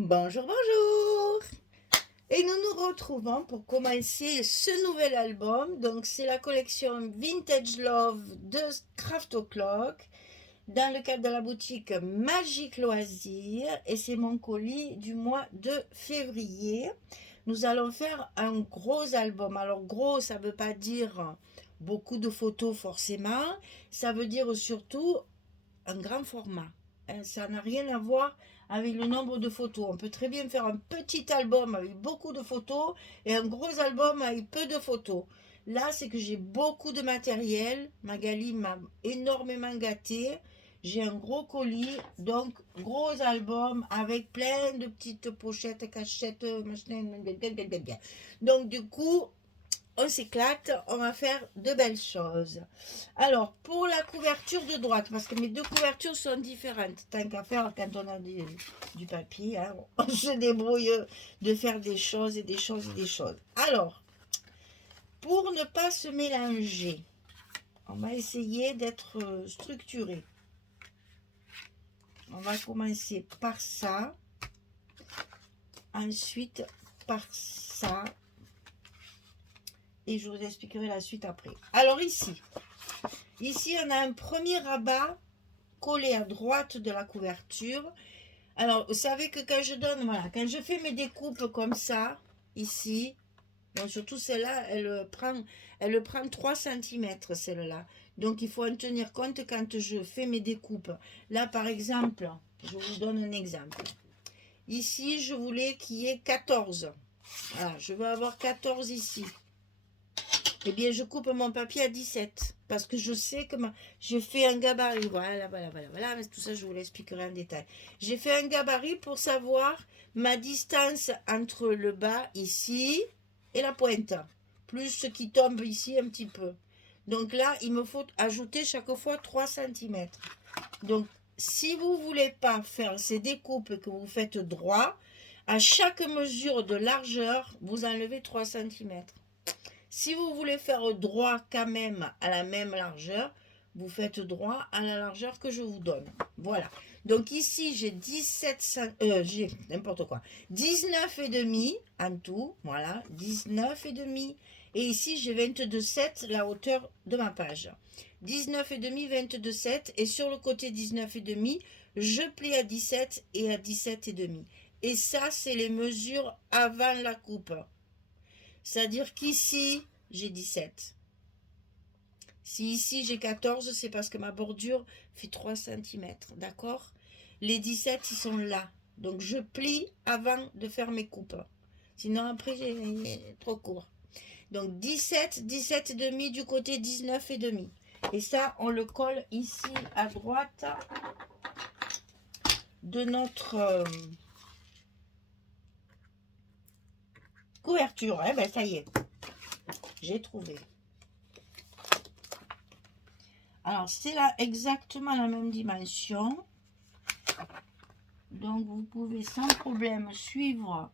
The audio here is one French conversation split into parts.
Bonjour, bonjour! Et nous nous retrouvons pour commencer ce nouvel album. Donc, c'est la collection Vintage Love de Craft O'Clock dans le cadre de la boutique Magique Loisirs. Et c'est mon colis du mois de février. Nous allons faire un gros album. Alors, gros, ça ne veut pas dire beaucoup de photos forcément. Ça veut dire surtout un grand format. Ça n'a rien à voir avec le nombre de photos. On peut très bien faire un petit album avec beaucoup de photos et un gros album avec peu de photos. Là, c'est que j'ai beaucoup de matériel. Magali m'a énormément gâté. J'ai un gros colis, donc gros album avec plein de petites pochettes, cachettes, machin. Donc du coup, on s'éclate, on va faire de belles choses. Alors, pour la couverture de droite, parce que mes deux couvertures sont différentes, tant qu'à faire, quand on a du papier, hein, on se débrouille de faire des choses et des choses et des choses. Alors, pour ne pas se mélanger, on va essayer d'être structuré. On va commencer par ça, ensuite par ça, et je vous expliquerai la suite après. Alors ici on a un premier rabat collé à droite de la couverture. Alors, vous savez que quand je donne, voilà, quand je fais mes découpes comme ça, ici, bon, surtout celle-là, elle prend 3 cm, celle-là. Donc, il faut en tenir compte quand je fais mes découpes. Là, par exemple, je vous donne un exemple. Ici, je voulais qu'il y ait 14. Voilà, je veux avoir 14 ici. Eh bien, je coupe mon papier à 17 parce que je sais que j'ai fait un gabarit. Voilà, mais tout ça, je vous l'expliquerai en détail. J'ai fait un gabarit pour savoir ma distance entre le bas ici et la pointe, plus ce qui tombe ici un petit peu. Donc là, il me faut ajouter chaque fois 3 cm. Donc, si vous ne voulez pas faire ces découpes et que vous faites droit, à chaque mesure de largeur, vous enlevez 3 cm. Si vous voulez faire droit quand même à la même largeur, vous faites droit à la largeur que je vous donne. Voilà. Donc ici, j'ai j'ai n'importe quoi. 19 et demi en tout. Voilà. 19 et demi. Et ici, j'ai 22,7 la hauteur de ma page. 19 et demi, 22,7. Et sur le côté 19 et demi, je plie à 17 et à 17 et demi. Et ça, c'est les mesures avant la coupe. C'est-à-dire qu'ici, j'ai 17. Si ici, j'ai 14, c'est parce que ma bordure fait 3 cm. D'accord? Les 17, ils sont là. Donc, je plie avant de faire mes coupes. Sinon, après, j'ai trop court. Donc, 17, 17 et demi du côté 19 et demi. Et ça, on le colle ici à droite de notre couverture. Eh ben, ça y est. J'ai trouvé. Alors, c'est là exactement la même dimension. Donc, vous pouvez sans problème suivre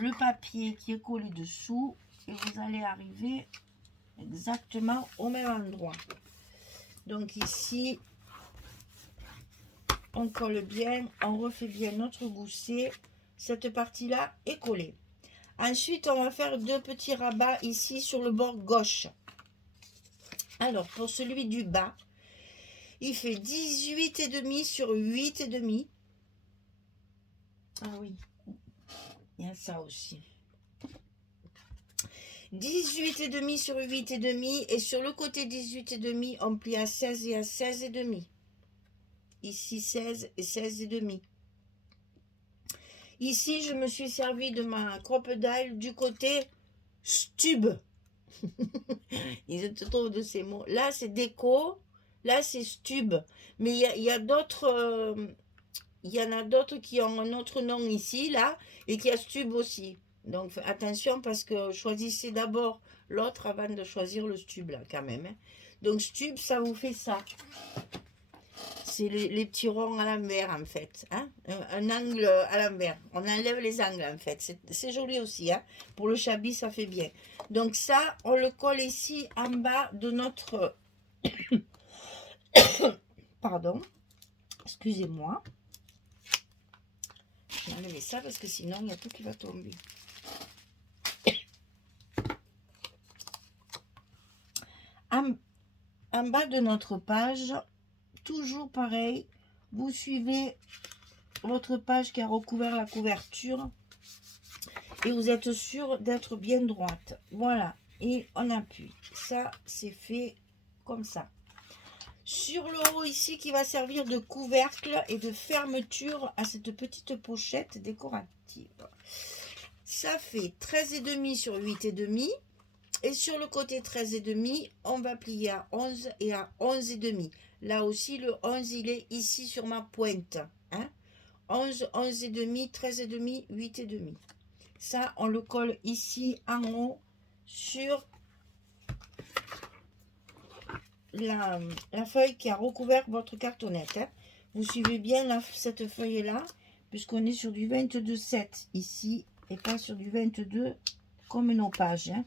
le papier qui est collé dessous et vous allez arriver exactement au même endroit. Donc, ici, on colle bien, on refait bien notre gousset. Cette partie-là est collée. Ensuite, on va faire deux petits rabats ici sur le bord gauche. Alors, pour celui du bas, il fait 18,5 sur 8,5. Ah oui, il y a ça aussi. 18,5 sur 8,5 et sur le côté 18,5 on plie à 16 et à 16,5. Ici 16 et 16,5. Ici je me suis servi de ma crocodile du côté stube. Ils se trouvent de ces mots. Là c'est déco, là c'est stube. Mais il y a d'autres... il y en a d'autres qui ont un autre nom ici, là, et qui a stube aussi. Donc attention parce que choisissez d'abord l'autre avant de choisir le stube, là, quand même. Hein. Donc stube, ça vous fait ça. C'est les petits ronds à l'envers, en fait. Hein. Un angle à l'envers. On enlève les angles, en fait. C'est joli aussi. Hein. Pour le chablis, ça fait bien. Donc ça, on le colle ici en bas de notre... Pardon. Excusez-moi. Je vais enlever ça parce que sinon, il y a tout qui va tomber. En bas de notre page, toujours pareil, vous suivez votre page qui a recouvert la couverture et vous êtes sûr d'être bien droite. Voilà, et on appuie. Ça, c'est fait comme ça. Sur le haut ici, qui va servir de couvercle et de fermeture à cette petite pochette décorative. Ça fait 13,5 sur 8,5. Et sur le côté 13,5, on va plier à 11 et à 11,5. Là aussi, le 11, il est ici sur ma pointe. Hein? 11, 11,5, 13,5, 8,5. Ça, on le colle ici en haut sur la feuille qui a recouvert votre cartonnette. Hein? Vous suivez bien cette feuille-là, puisqu'on est sur du 22,7 ici, et pas sur du 22 comme nos pages. Hein?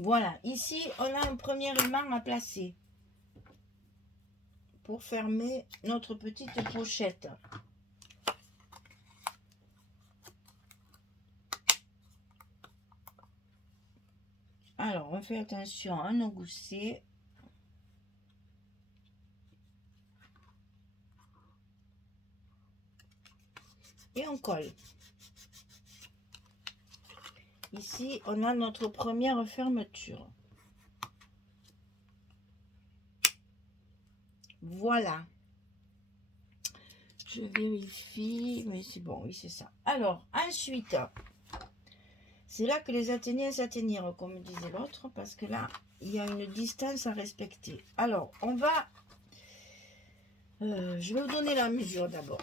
Voilà, ici, on a un premier aimant à placer pour fermer notre petite pochette. Alors, on fait attention à nos goussets. Et on colle. Ici, on a notre première fermeture. Voilà. Je vérifie, mais c'est bon, oui, c'est ça. Alors, ensuite, c'est là que les Athéniens s'atteignirent, comme disait l'autre, parce que là, il y a une distance à respecter. Alors, on va... je vais vous donner la mesure d'abord.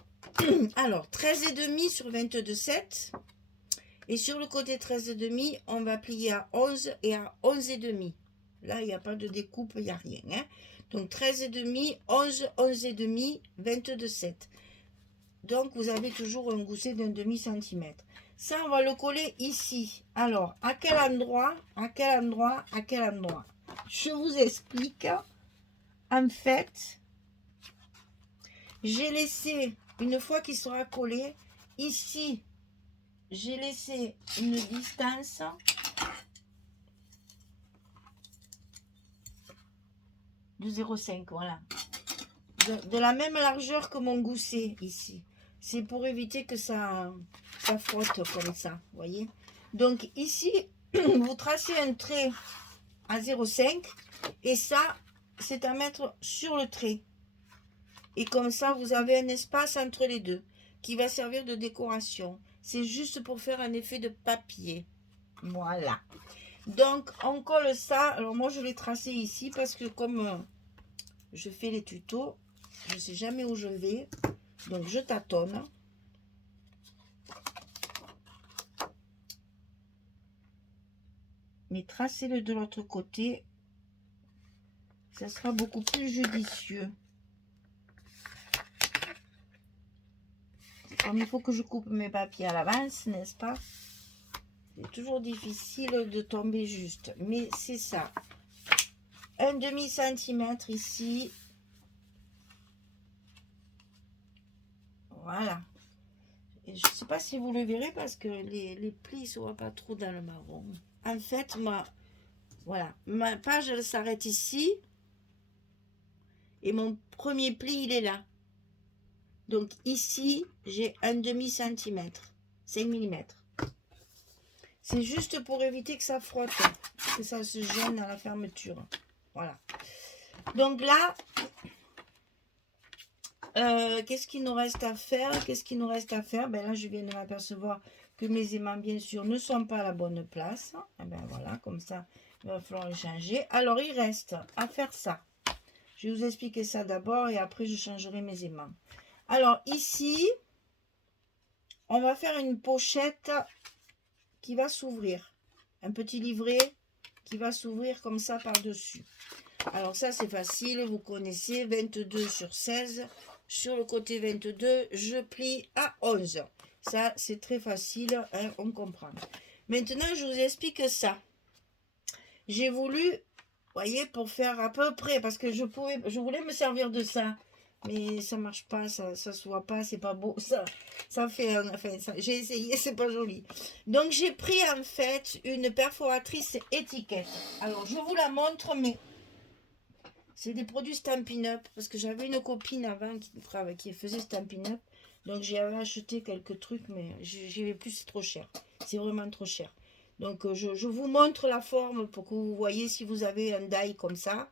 Alors, 13,5 sur 22,7. Et sur le côté 13,5, on va plier à 11 et à 11,5. Là, il n'y a pas de découpe, il n'y a rien. Hein? Donc, 13,5, 11, 11,5, 22,7. Donc, vous avez toujours un gousset d'un demi-centimètre. Ça, on va le coller ici. Alors, à quel endroit? À quel endroit? À quel endroit? Je vous explique. En fait, j'ai laissé, une fois qu'il sera collé, ici, j'ai laissé une distance de 0,5, voilà. De la même largeur que mon gousset ici. C'est pour éviter que ça frotte comme ça, vous voyez. Donc ici, vous tracez un trait à 0,5 et ça, c'est à mettre sur le trait. Et comme ça, vous avez un espace entre les deux qui va servir de décoration. C'est juste pour faire un effet de papier. Voilà. Donc, on colle ça. Alors, moi, je l'ai tracé ici parce que comme je fais les tutos, je ne sais jamais où je vais. Donc, je tâtonne. Mais tracez-le de l'autre côté. Ça sera beaucoup plus judicieux. Comme il faut que je coupe mes papiers à l'avance, n'est-ce pas? C'est toujours difficile de tomber juste. Mais c'est ça. Un demi-centimètre ici. Voilà. Et je ne sais pas si vous le verrez parce que les plis ne se voient pas trop dans le marron. En fait, voilà, ma page, elle s'arrête ici. Et mon premier pli, il est là. Donc ici, j'ai un demi-centimètre. 5 mm. C'est juste pour éviter que ça frotte. Que ça se gêne à la fermeture. Voilà. Donc là... qu'est-ce qu'il nous reste à faire? Qu'est-ce qu'il nous reste à faire? Ben là, je viens de m'apercevoir que mes aimants, bien sûr, ne sont pas à la bonne place. Et ben voilà, comme ça, il va falloir les changer. Alors, il reste à faire ça. Je vais vous expliquer ça d'abord et après, je changerai mes aimants. Alors, ici, on va faire une pochette qui va s'ouvrir. Un petit livret qui va s'ouvrir comme ça par-dessus. Alors, ça, c'est facile. Vous connaissez 22 sur 16. Sur le côté 22, je plie à 11. Ça, c'est très facile, hein, on comprend. Maintenant, je vous explique ça. J'ai voulu voyez, pour faire à peu près, parce que je voulais me servir de ça, mais ça marche pas, ça se voit pas, c'est pas beau, ça fait, enfin, j'ai essayé, c'est pas joli. Donc j'ai pris en fait une perforatrice étiquette. Alors je vous la montre, mais c'est des produits Stampin' Up, parce que j'avais une copine avant qui faisait Stampin' Up, donc j'avais acheté quelques trucs, mais j'y vais plus, c'est trop cher, c'est vraiment trop cher. Donc je vous montre la forme pour que vous voyez si vous avez un die comme ça.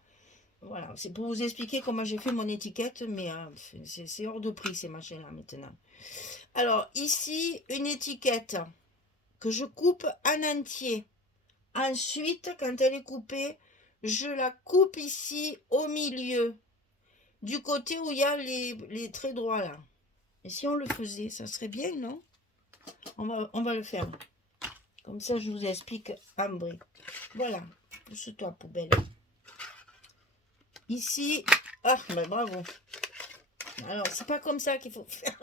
Voilà, c'est pour vous expliquer comment j'ai fait mon étiquette, mais c'est hors de prix ces machins-là maintenant. Alors ici, une étiquette que je coupe en entier. Ensuite, quand elle est coupée, je la coupe ici au milieu, du côté où il y a les traits droits là. Et si on le faisait, ça serait bien, non? On va le faire. Comme ça, je vous explique en vrai. Voilà, pousse-toi, poubelle. Ici, ah, ben bravo. Alors, c'est pas comme ça qu'il faut faire.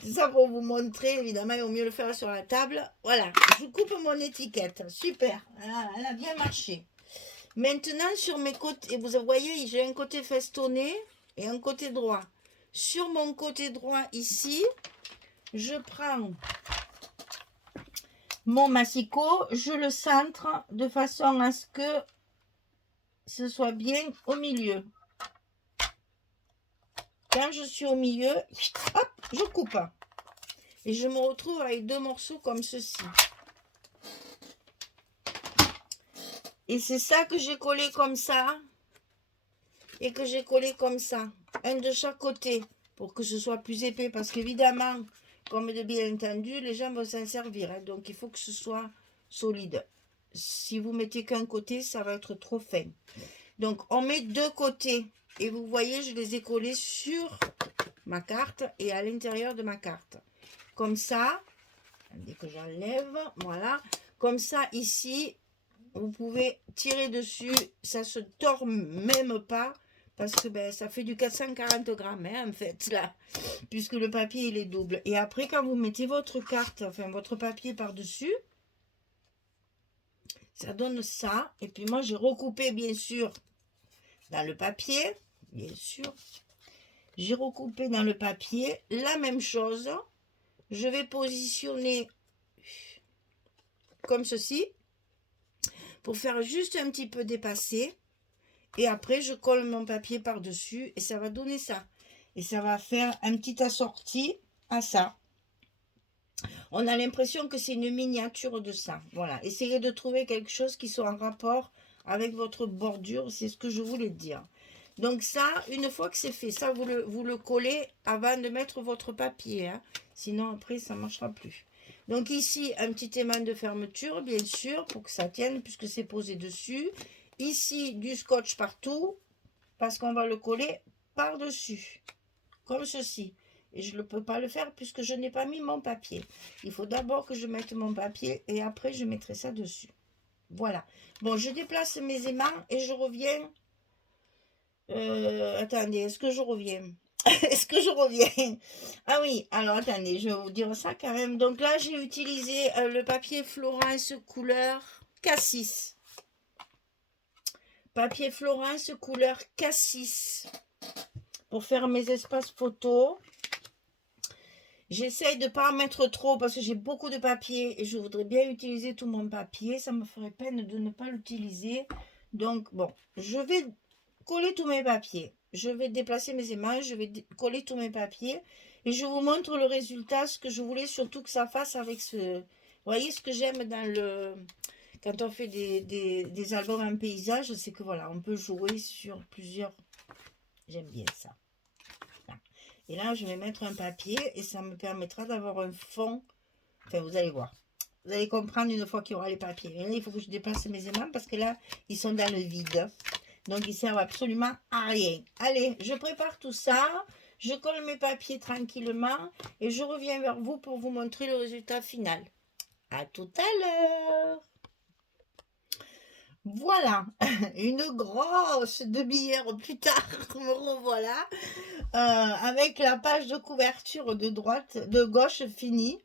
C'est ça pour vous montrer, évidemment, il vaut mieux le faire sur la table. Voilà, je coupe mon étiquette. Super, elle a bien marché. Maintenant, sur mes côtés, vous voyez, j'ai un côté festonné et un côté droit. Sur mon côté droit, ici, je prends mon massicot, je le centre de façon à ce que ce soit bien au milieu. Quand je suis au milieu, hop, je coupe. Et je me retrouve avec deux morceaux comme ceci. Et c'est ça que j'ai collé comme ça. Et que j'ai collé comme ça. Un de chaque côté. Pour que ce soit plus épais. Parce qu'évidemment, comme de bien entendu, les gens vont s'en servir. Hein, donc il faut que ce soit solide. Si vous mettez qu'un côté, ça va être trop fin. Donc on met deux côtés. Et vous voyez, je les ai collés sur ma carte et à l'intérieur de ma carte. Comme ça, dès que j'enlève, voilà. Comme ça, ici, vous pouvez tirer dessus. Ça se tord même pas. Parce que ben, ça fait du 440 grammes, hein, en fait, là. Puisque le papier, il est double. Et après, quand vous mettez votre carte, enfin, votre papier par-dessus, ça donne ça. Et puis moi, j'ai recoupé, bien sûr, dans le papier. Bien sûr. J'ai recoupé dans le papier la même chose. Je vais positionner comme ceci pour faire juste un petit peu dépasser. Et après, je colle mon papier par-dessus et ça va donner ça. Et ça va faire un petit assorti à ça. On a l'impression que c'est une miniature de ça. Voilà. Essayez de trouver quelque chose qui soit en rapport avec votre bordure. C'est ce que je voulais dire. Donc ça, une fois que c'est fait, ça, vous le collez avant de mettre votre papier. Hein. Sinon, après, ça ne marchera plus. Donc ici, un petit aimant de fermeture, bien sûr, pour que ça tienne, puisque c'est posé dessus. Ici, du scotch partout, parce qu'on va le coller par-dessus, comme ceci. Et je ne peux pas le faire puisque je n'ai pas mis mon papier. Il faut d'abord que je mette mon papier et après, je mettrai ça dessus. Voilà. Bon, je déplace mes aimants et je reviens. Attendez, est-ce que je reviens? Est-ce que je reviens? Ah oui, alors attendez, je vais vous dire ça quand même. Donc là, j'ai utilisé le papier Florence couleur Cassis. Papier Florence couleur Cassis. Pour faire mes espaces photos. J'essaye de ne pas en mettre trop parce que j'ai beaucoup de papier et je voudrais bien utiliser tout mon papier. Ça me ferait peine de ne pas l'utiliser. Donc, bon, je vais coller tous mes papiers. Je vais déplacer mes images, je vais coller tous mes papiers. Et je vous montre le résultat, ce que je voulais surtout que ça fasse avec ce... Vous voyez ce que j'aime dans le... Quand on fait des albums en paysage, c'est que voilà, on peut jouer sur plusieurs... J'aime bien ça. Et là, je vais mettre un papier et ça me permettra d'avoir un fond. Enfin, vous allez voir. Vous allez comprendre une fois qu'il y aura les papiers. Et là, il faut que je déplace mes aimants parce que là, ils sont dans le vide. Donc, ils servent absolument à rien. Allez, je prépare tout ça. Je colle mes papiers tranquillement. Et je reviens vers vous pour vous montrer le résultat final. À tout à l'heure. Voilà, une grosse demi-heure plus tard, me revoilà, avec la page de couverture de gauche finie.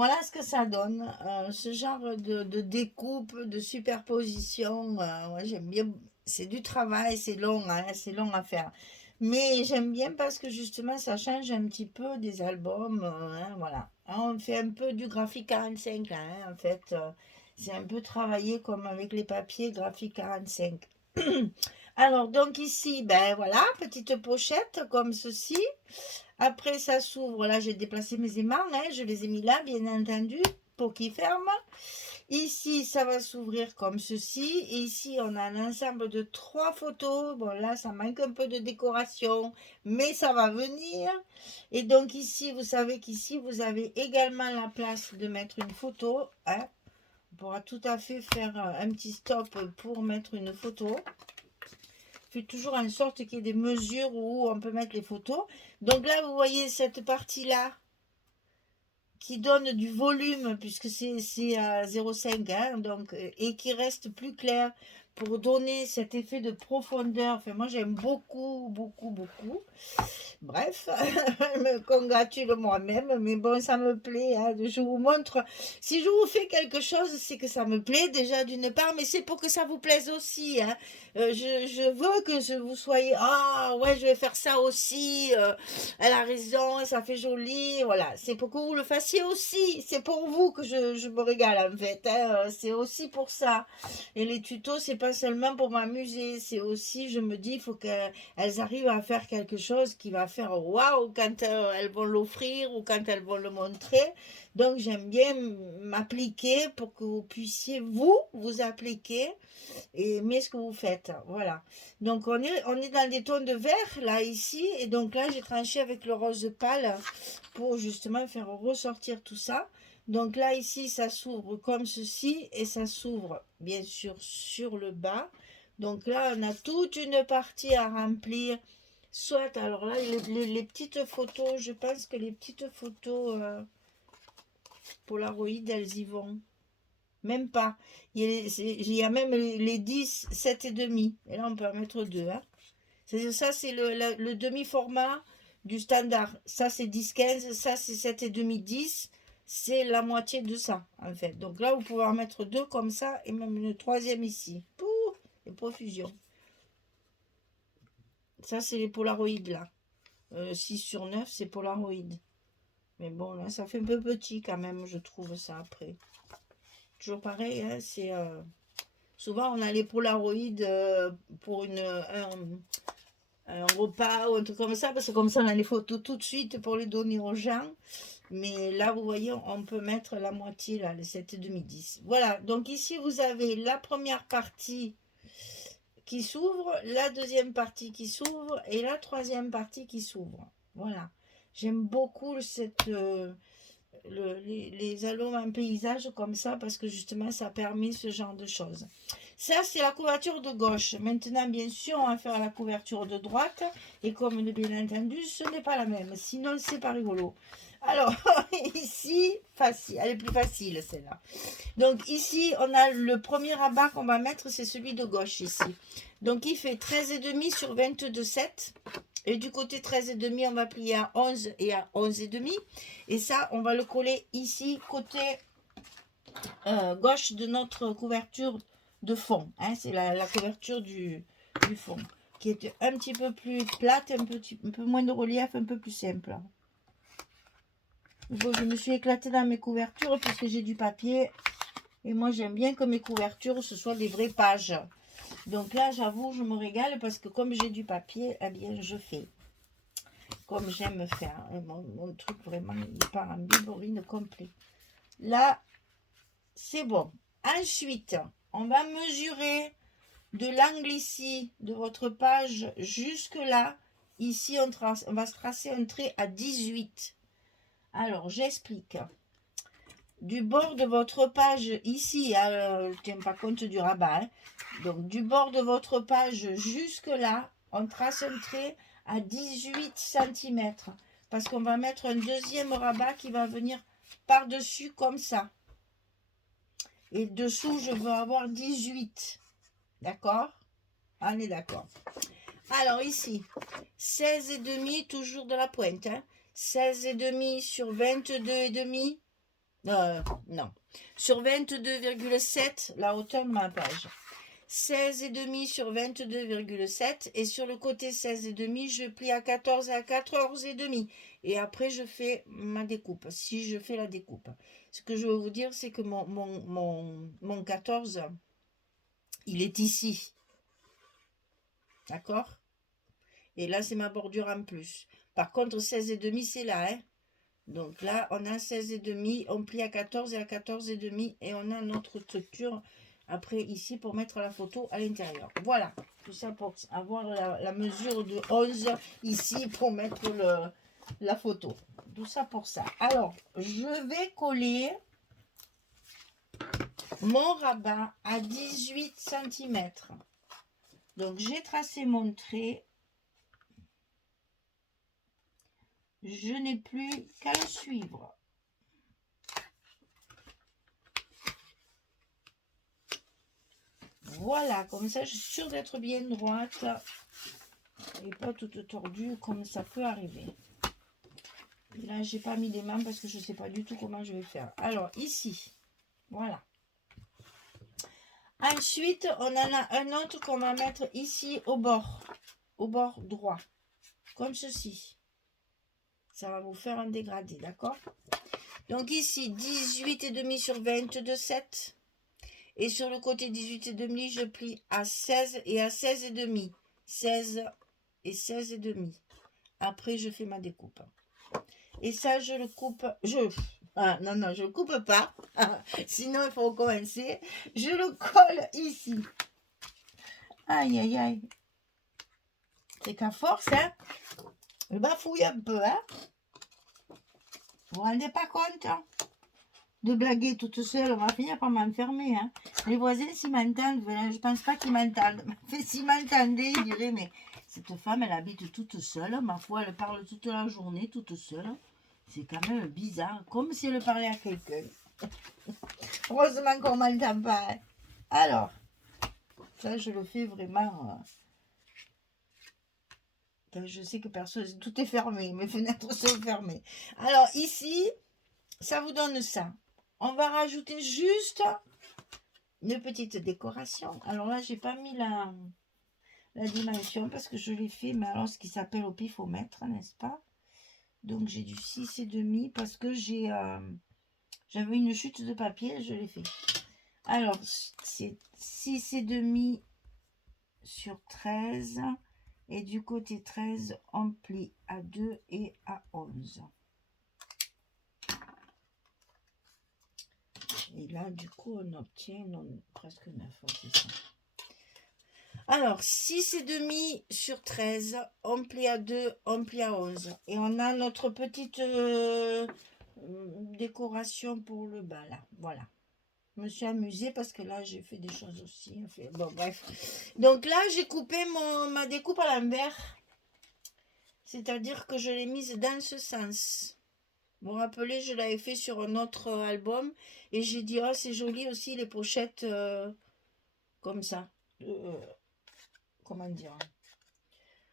Voilà ce que ça donne, ce genre de découpe, de superposition. Moi, j'aime bien. C'est du travail, c'est long, hein, c'est long à faire. Mais j'aime bien parce que justement, ça change un petit peu des albums. Hein, voilà. Hein, on fait un peu du graphique 45, hein, en fait. C'est un peu travaillé comme avec les papiers graphique 45. Alors, donc ici, ben voilà, petite pochette comme ceci. Après, ça s'ouvre. Là, j'ai déplacé mes aimants. Hein, je les ai mis là, bien entendu, pour qu'ils ferment. Ici, ça va s'ouvrir comme ceci. Et ici, on a un ensemble de 3 photos. Bon, là, ça manque un peu de décoration, mais ça va venir. Et donc ici, vous savez qu'ici, vous avez également la place de mettre une photo. Hein. On pourra tout à fait faire un petit stop pour mettre une photo. Fait toujours en sorte qu'il y ait des mesures où on peut mettre les photos. Donc là, vous voyez cette partie-là qui donne du volume, puisque c'est à 0,5, hein, donc, et qui reste plus clair pour donner cet effet de profondeur. Enfin, moi, j'aime beaucoup, beaucoup, beaucoup. Bref, je me congratule moi-même, mais bon, ça me plaît. Hein, je vous montre. Si je vous fais quelque chose, c'est que ça me plaît déjà d'une part, mais c'est pour que ça vous plaise aussi. Hein. Je veux que vous soyez, ah ouais, je vais faire ça aussi. Elle a raison, ça fait joli. Voilà, c'est pour que vous le fassiez aussi. C'est pour vous que je me régale en fait. Hein. C'est aussi pour ça. Et les tutos, c'est pas seulement pour m'amuser. C'est aussi, je me dis, il faut qu'elles arrivent à faire quelque chose qui va faire waouh quand elles vont l'offrir ou quand elles vont le montrer. Donc j'aime bien m'appliquer pour que vous puissiez vous appliquer et aimer ce que vous faites. Voilà. Donc on est dans des tons de vert là ici et donc là j'ai tranché avec le rose pâle pour justement faire ressortir tout ça. Donc là ici ça s'ouvre comme ceci et ça s'ouvre bien sûr sur le bas. Donc là on a toute une partie à remplir. Soit, alors là, les petites photos, je pense que les petites photos Polaroid, elles y vont. Même pas. Il y a même les 10, 7 et demi. Et là, on peut en mettre deux. Hein. C'est-à-dire, ça, c'est le demi-format du standard. Ça, c'est 10, 15. Ça, c'est 7 et demi, 10. C'est la moitié de ça, en fait. Donc là, vous pouvez en mettre deux comme ça et même une troisième ici. Pouh, et profusion. Ça, c'est les Polaroid, là. 6 sur 9, c'est Polaroid. Mais bon, là, ça fait un peu petit quand même, je trouve ça après. Toujours pareil, hein, c'est... souvent, on a les Polaroid pour un repas ou un truc comme ça, parce que comme ça, on a les photos tout de suite pour les donner aux gens. Mais là, vous voyez, on peut mettre la moitié, là, les 7,5, 10. Voilà, donc ici, vous avez la première partie qui s'ouvre, la deuxième partie qui s'ouvre et la troisième partie qui s'ouvre. Voilà. J'aime beaucoup les albums en paysage comme ça parce que justement ça permet ce genre de choses. Ça c'est la couverture de gauche. Maintenant bien sûr on va faire la couverture de droite et comme bien entendu ce n'est pas la même. Sinon c'est pas rigolo. Alors ici, facile, elle est plus facile celle-là. Donc ici, on a le premier rabat qu'on va mettre, c'est celui de gauche ici. Donc il fait 13,5 sur 22,7. Et du côté 13,5, on va plier à 11 et à 11,5. Et ça, on va le coller ici, côté gauche de notre couverture de fond. Hein, c'est la couverture du fond, qui est un petit peu plus plate, un peu moins de relief, un peu plus simple. Bon, je me suis éclatée dans mes couvertures puisque j'ai du papier. Et moi, j'aime bien que mes couvertures, ce soient des vraies pages. Donc là, j'avoue, je me régale parce que comme j'ai du papier, eh bien, je fais comme j'aime faire. Mon truc, vraiment, il part en biborine complet. Là, c'est bon. Ensuite, on va mesurer de l'angle ici, de votre page, jusque là. Ici, on va se tracer un trait à 18. Alors, j'explique. Du bord de votre page ici, je ne tiens pas compte du rabat, hein. Donc du bord de votre page jusque là, on trace un trait à 18 cm parce qu'on va mettre un deuxième rabat qui va venir par-dessus comme ça. Et dessous, je veux avoir 18. D'accord? On est d'accord. Alors ici, 16,5, toujours de la pointe. Hein. 16,5 sur 22,5. Non. Sur 22,7, la hauteur de ma page. 16,5 sur 22,7 et sur le côté 16,5, je plie à 14 et à 14,5. Et après, je fais ma découpe, si je fais la découpe. Ce que je veux vous dire, c'est que mon 14, il est ici. D'accord? Et là, c'est ma bordure en plus. Par contre, 16,5, c'est là, hein? Donc là, on a 16,5, on plie à 14 et à 14,5 et on a notre structure après ici pour mettre la photo à l'intérieur. Voilà, tout ça pour avoir la mesure de 11 ici pour mettre la photo. Tout ça pour ça. Alors, je vais coller mon rabat à 18 cm. Donc, j'ai tracé mon trait. Je n'ai plus qu'à le suivre. Voilà, comme ça, je suis sûre d'être bien droite et pas toute tordue comme ça peut arriver. Là, j'ai pas mis les mains parce que je ne sais pas du tout comment je vais faire. Alors, ici, voilà. Ensuite, on en a un autre qu'on va mettre ici au bord droit, comme ceci. Ça va vous faire un dégradé, d'accord? Donc ici, 18,5 sur 22,7. Et sur le côté 18,5, je plie à 16 et à 16,5. 16 et 16,5. Après, je fais ma découpe. Et ça, je le coupe. Non, je le coupe pas. Sinon, il faut recommencer. Je le colle ici. Aïe, aïe, aïe. C'est qu'à force, hein. Je bafouille un peu, hein. Vous vous rendez pas compte, hein, de blaguer toute seule, on va finir par m'enfermer. Hein. Les voisins, s'ils m'entendent, je pense pas qu'ils m'entendent. S'ils m'entendaient, ils diraient, mais cette femme, elle habite toute seule. Ma foi, elle parle toute la journée, toute seule. C'est quand même bizarre, comme si elle parlait à quelqu'un. Heureusement qu'on ne m'entend pas. Hein. Alors, ça, je le fais vraiment. Je sais que personne, tout est fermé, mes fenêtres sont fermées. Alors, ici, ça vous donne ça. On va rajouter juste une petite décoration. Alors là, j'ai pas mis la dimension parce que je l'ai fait, mais alors ce qui s'appelle au pifomètre, n'est-ce pas? Donc j'ai du 6,5 parce que j'avais une chute de papier, je l'ai fait. Alors, c'est 6,5 sur 13. Et du côté 13, on plie à 2 et à 11. Et là, du coup, on obtient presque 9. C'est ça. Alors, 6,5 sur 13, on plie à 2, on plie à 11. Et on a notre petite décoration pour le bas, là. Voilà. Je me suis amusée parce que là, j'ai fait des choses aussi. Bon, bref. Donc là, j'ai coupé ma découpe à l'envers. C'est-à-dire que je l'ai mise dans ce sens. Vous vous rappelez, je l'avais fait sur un autre album. Et j'ai dit, oh, c'est joli aussi les pochettes comme ça. Comment dire?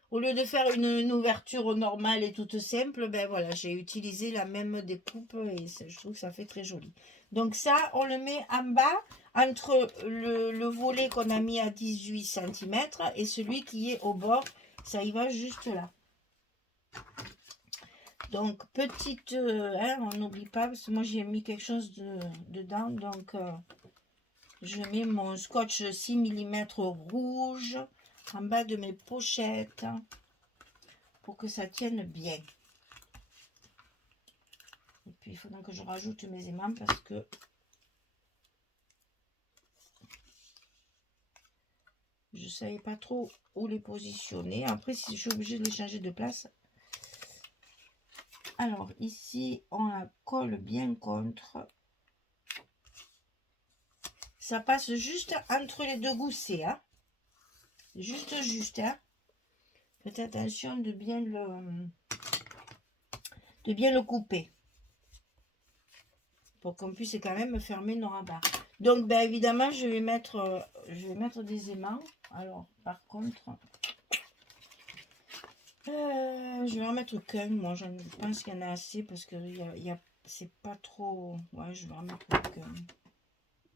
Au lieu de faire une ouverture normale et toute simple, ben voilà, j'ai utilisé la même découpe et je trouve que ça fait très joli. Donc ça, on le met en bas, entre le volet qu'on a mis à 18 cm et celui qui est au bord, ça y va juste là. Donc, petite, on n'oublie pas, parce que moi j'ai mis quelque chose dedans, donc je mets mon scotch 6 mm rouge en bas de mes pochettes pour que ça tienne bien. Et puis il faudra que je rajoute mes aimants parce que je ne savais pas trop où les positionner. Après, si je suis obligée de les changer de place. Alors ici, on la colle bien contre. Ça passe juste entre les deux goussets. Hein. Juste, hein. Faites attention de bien le couper. Pour qu'on puisse quand même fermer nos rabats. Donc, ben, évidemment, je vais mettre des aimants. Alors, par contre, je vais en mettre qu'un. Moi, je pense qu'il y en a assez parce qu'il y a c'est pas trop... Ouais, je vais en mettre quelques...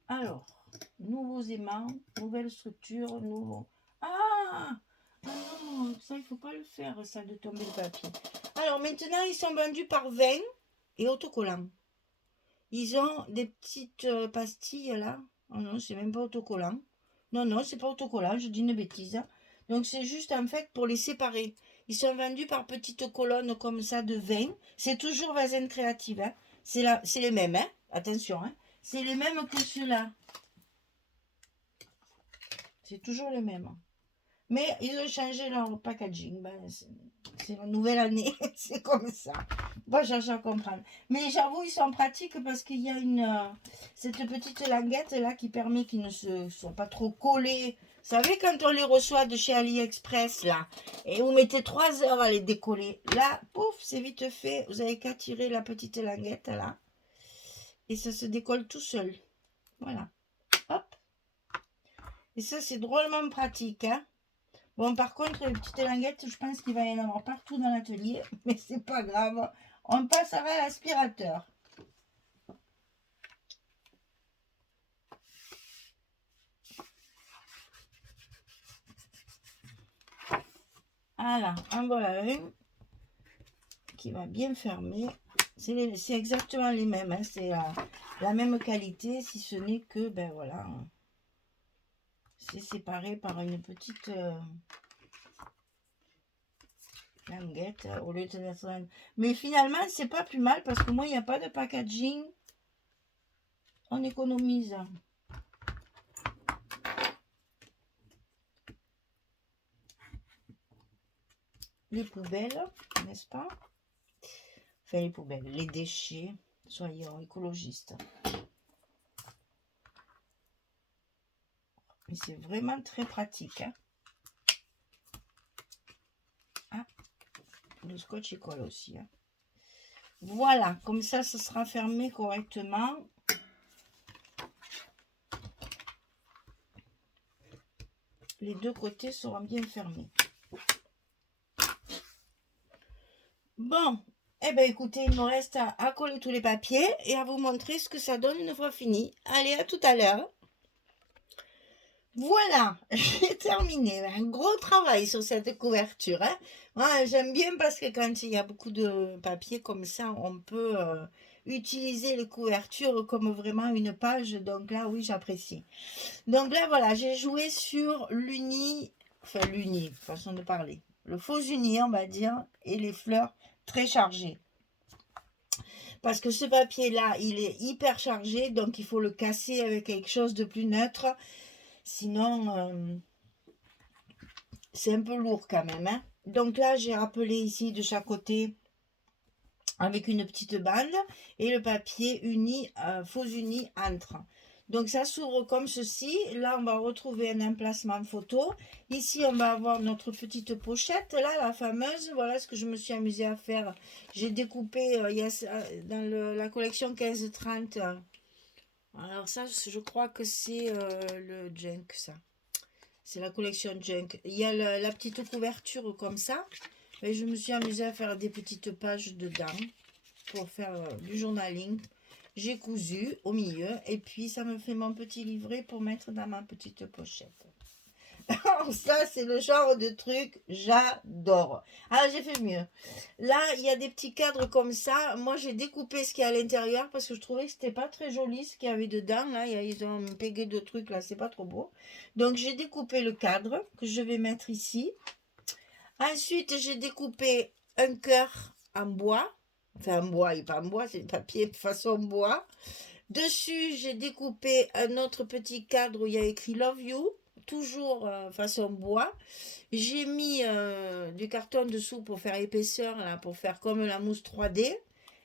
Alors, nouveaux aimants, nouvelle structure, nouveau... Ah! Ah non, ça, il faut pas le faire, ça, de tomber le papier. Alors, maintenant, ils sont vendus par 20 et autocollants. Ils ont des petites pastilles, là. Oh non, c'est même pas autocollant. Non, non, c'est pas autocollant, je dis une bêtise. Donc, c'est juste, en fait, pour les séparer. Ils sont vendus par petites colonnes comme ça de 20. C'est toujours Vazen Créative, hein. C'est les mêmes, hein. Attention, hein. C'est les mêmes que ceux-là. C'est toujours les mêmes. Mais ils ont changé leur packaging. Ben, c'est la nouvelle année, c'est comme ça. Moi, chercher à comprendre. Mais j'avoue, ils sont pratiques parce qu'il y a cette petite languette là qui permet qu'ils ne se sont pas trop collés. Vous savez, quand on les reçoit de chez AliExpress là, et vous mettez 3 heures à les décoller, là, pouf, c'est vite fait. Vous avez qu'à tirer la petite languette là, et ça se décolle tout seul. Voilà. Hop. Et ça, c'est drôlement pratique, hein. Bon, par contre, les petites languettes, je pense qu'il va y en avoir partout dans l'atelier, mais c'est pas grave. On passera à l'aspirateur. Voilà, en voilà un qui va bien fermer. C'est exactement les mêmes, hein. C'est la même qualité, si ce n'est que, ben voilà, c'est séparé par une petite languette au lieu de mettre un... Mais finalement, c'est pas plus mal parce que moi, il n'y a pas de packaging. On économise. Les poubelles, n'est-ce pas? Enfin, les poubelles, les déchets, soyons écologistes. Mais c'est vraiment très pratique, hein. Ah, le scotch il colle aussi, hein. Voilà, comme ça, ce sera fermé correctement. Les deux côtés seront bien fermés. Bon, eh bien écoutez, il me reste à coller tous les papiers et à vous montrer ce que ça donne une fois fini. Allez, à tout à l'heure. Voilà, j'ai terminé. Un gros travail sur cette couverture, hein. Moi, j'aime bien parce que quand il y a beaucoup de papier comme ça, on peut utiliser les couvertures comme vraiment une page. Donc là, oui, j'apprécie. Donc là, voilà, j'ai joué sur l'uni, enfin l'uni, façon de parler. Le faux uni, on va dire, et les fleurs très chargées. Parce que ce papier-là, il est hyper chargé, donc il faut le casser avec quelque chose de plus neutre. Sinon, c'est un peu lourd quand même, hein. Donc là, j'ai rappelé ici de chaque côté avec une petite bande et le papier uni, faux uni entre. Donc ça s'ouvre comme ceci. Là, on va retrouver un emplacement photo. Ici, on va avoir notre petite pochette, là, la fameuse. Voilà ce que je me suis amusée à faire. J'ai découpé dans la collection 15-30. Alors ça, je crois que c'est le junk, ça. C'est la collection junk. Il y a la petite couverture comme ça. Et je me suis amusée à faire des petites pages dedans pour faire du journaling. J'ai cousu au milieu et puis ça me fait mon petit livret pour mettre dans ma petite pochette. Alors ça, c'est le genre de truc, j'adore. Alors j'ai fait mieux. Là, il y a des petits cadres comme ça. Moi, j'ai découpé ce qu'il y a à l'intérieur parce que je trouvais que c'était pas très joli ce qu'il y avait dedans. Là, ils ont pégué de trucs là, c'est pas trop beau. Donc j'ai découpé le cadre que je vais mettre ici. Ensuite, j'ai découpé un cœur en bois. Enfin, en bois, et pas en bois, c'est du papier façon bois. Dessus, j'ai découpé un autre petit cadre où il y a écrit Love You, toujours façon bois. J'ai mis du carton dessous pour faire épaisseur, là, pour faire comme la mousse 3D.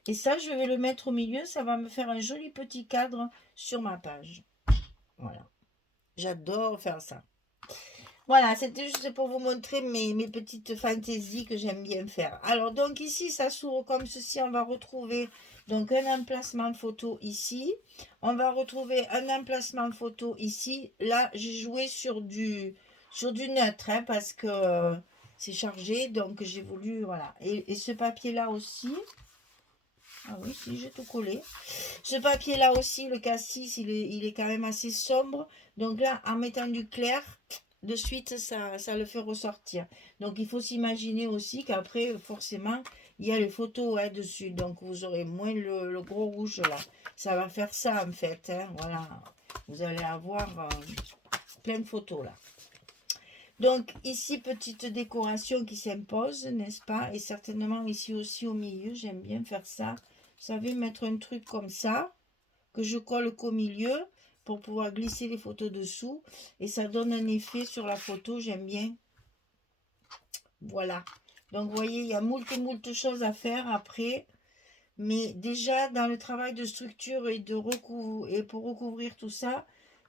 Et ça, je vais le mettre au milieu. Ça va me faire un joli petit cadre sur ma page. Voilà. J'adore faire ça. Voilà, c'était juste pour vous montrer mes petites fantaisies que j'aime bien faire. Alors, donc ici, ça s'ouvre comme ceci. On va retrouver donc un emplacement photo ici. On va retrouver un emplacement photo ici. Là, j'ai joué sur du neutre, hein, parce que c'est chargé. Donc, j'ai voulu, voilà. Et ce papier-là aussi. Ah oui, si, j'ai tout collé. Ce papier-là aussi, le cassis, il est quand même assez sombre. Donc là, en mettant du clair, de suite, ça le fait ressortir. Donc il faut s'imaginer aussi qu'après, forcément, il y a les photos hein, dessus. Donc vous aurez moins le gros rouge là. Ça va faire ça en fait. Hein, voilà. Vous allez avoir plein de photos là. Donc ici, petite décoration qui s'impose, n'est-ce pas? Et certainement ici aussi au milieu, j'aime bien faire ça. Vous savez, mettre un truc comme ça, que je colle qu'au milieu, pour pouvoir glisser les photos dessous. Et ça donne un effet sur la photo, j'aime bien. Voilà. Donc vous voyez, il y a moult choses à faire après. Mais déjà, dans le travail de structure et, et pour recouvrir tout ça,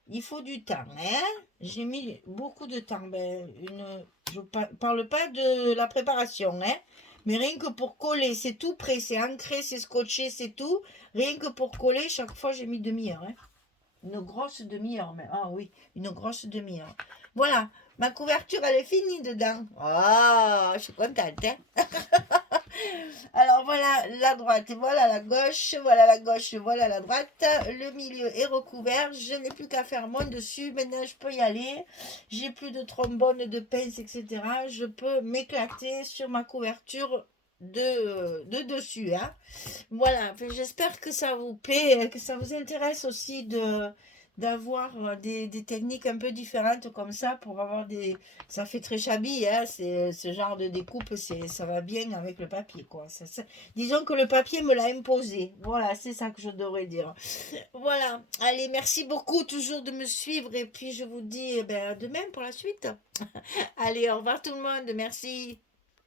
il faut du temps. Hein. J'ai mis beaucoup de temps. Ben, je ne parle pas de la préparation. Hein. Mais rien que pour coller, c'est tout prêt. C'est ancré, c'est scotché, c'est tout. Rien que pour coller, chaque fois, j'ai mis demi-heure. Hein. Une grosse demi-heure. Ah oui, une grosse demi-heure. Voilà, ma couverture, elle est finie dedans. Ah, je suis contente. Hein. Alors voilà la droite, voilà la gauche, voilà la gauche, voilà la droite. Le milieu est recouvert. Je n'ai plus qu'à faire mon dessus. Maintenant, je peux y aller. J'ai plus de trombone, de pince, etc. Je peux m'éclater sur ma couverture de dessus. Hein. Voilà, j'espère que ça vous plaît, que ça vous intéresse aussi d'avoir des techniques un peu différentes comme ça pour avoir des... Ça fait très shabby, hein, ce genre de découpe, ça va bien avec le papier, quoi. Disons que le papier me l'a imposé. Voilà, c'est ça que je devrais dire. Voilà, allez, merci beaucoup toujours de me suivre et puis je vous dis à demain pour la suite. Allez, au revoir tout le monde, merci.